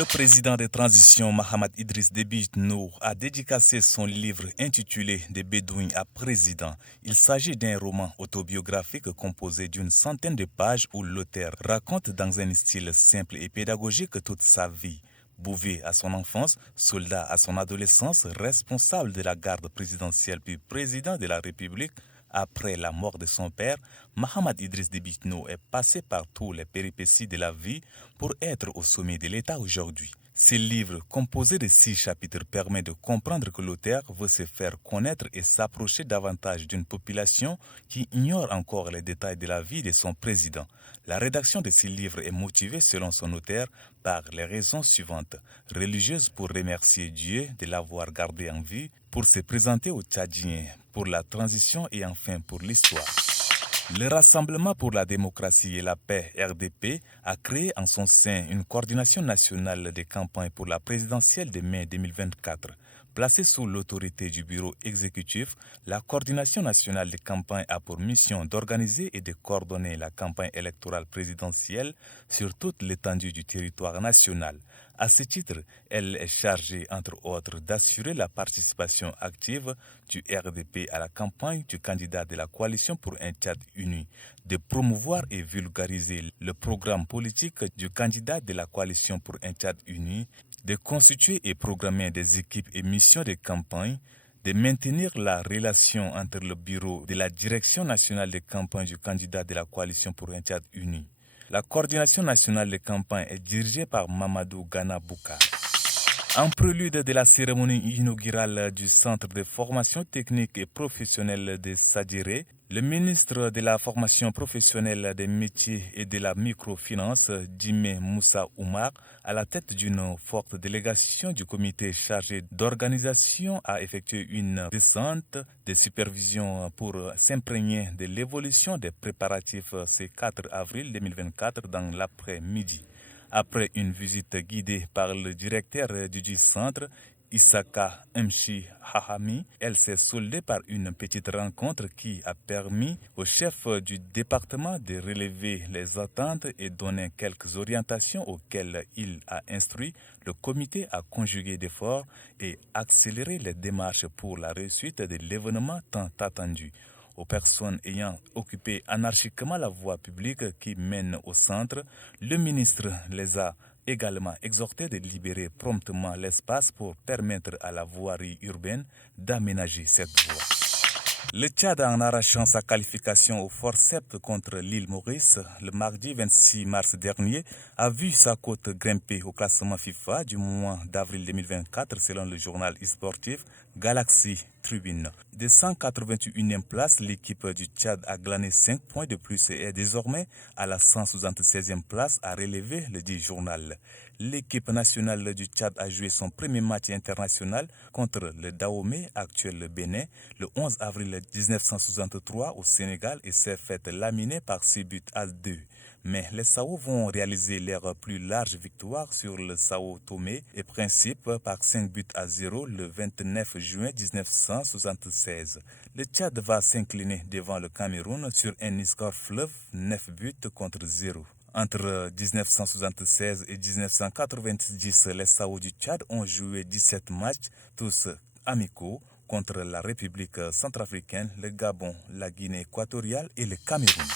Le président de transition Mahamat Idriss Déby Itno a dédicacé son livre intitulé Des Bédouins à président. Il s'agit d'un roman autobiographique composé d'une centaine de pages où l'auteur raconte dans un style simple et pédagogique toute sa vie. Bouvier à son enfance, soldat à son adolescence, responsable de la garde présidentielle puis président de la République, après la mort de son père, Mahamat Idriss Déby Itno est passé par toutes les péripéties de la vie pour être au sommet de l'État aujourd'hui. Ce livre, composé de 6 chapitres, permet de comprendre que l'auteur veut se faire connaître et s'approcher davantage d'une population qui ignore encore les détails de la vie de son président. La rédaction de ce livre est motivée, selon son auteur, par les raisons suivantes. Religieuse pour remercier Dieu de l'avoir gardé en vie, pour se présenter aux Tchadiens, pour la transition et enfin pour l'histoire. Le Rassemblement pour la démocratie et la paix, RDP, a créé en son sein une coordination nationale de campagne pour la présidentielle de mai 2024. Placée sous l'autorité du bureau exécutif, la coordination nationale de campagne a pour mission d'organiser et de coordonner la campagne électorale présidentielle sur toute l'étendue du territoire national. À ce titre, elle est chargée, entre autres, d'assurer la participation active du RDP à la campagne du candidat de la coalition pour un Tchad uni, de promouvoir et vulgariser le programme politique du candidat de la coalition pour un Tchad uni, de constituer et programmer des équipes et missions de campagne, de maintenir la relation entre le bureau de la direction nationale de campagne du candidat de la coalition pour un Tchad uni. La coordination nationale de campagne est dirigée par Mamadou Gana Boukar. En prélude de la cérémonie inaugurale du Centre de formation technique et professionnelle de Sadjiré, le ministre de la formation professionnelle des métiers et de la microfinance, Djimé Moussa Oumar, à la tête d'une forte délégation du comité chargé d'organisation, a effectué une descente de supervision pour s'imprégner de l'évolution des préparatifs ce 4 avril 2024 dans l'après-midi. Après une visite guidée par le directeur du centre, Issaka Mchi Hahami, elle s'est soldée par une petite rencontre qui a permis au chef du département de relever les attentes et donner quelques orientations auxquelles il a instruit le comité à conjuguer d'efforts et accélérer les démarches pour la réussite de l'événement tant attendu. Aux personnes ayant occupé anarchiquement la voie publique qui mène au centre, le ministre les a également exhortés de libérer promptement l'espace pour permettre à la voirie urbaine d'aménager cette voie. Le Tchad, en arrachant sa qualification au forceps contre l'île Maurice le mardi 26 mars dernier, a vu sa cote grimper au classement FIFA du mois d'avril 2024 selon le journal e-sportif Galaxy Tribune. De 181e place, l'équipe du Tchad a glané 5 points de plus et est désormais à la 176e place, a relevé le dit journal. L'équipe nationale du Tchad a joué son premier match international contre le Dahomey, actuel Bénin, le 11 avril 1963 au Sénégal et s'est fait laminer par 6 buts à 2. Mais les Sao vont réaliser leur plus large victoire sur le Sao Tomé et Principe par 5 buts à 0 le 29 juin 1976. Le Tchad va s'incliner devant le Cameroun sur un score fleuve 9 buts contre 0. Entre 1976 et 1990, les Sao du Tchad ont joué 17 matchs, tous amicaux, contre la République centrafricaine, le Gabon, la Guinée équatoriale et le Cameroun.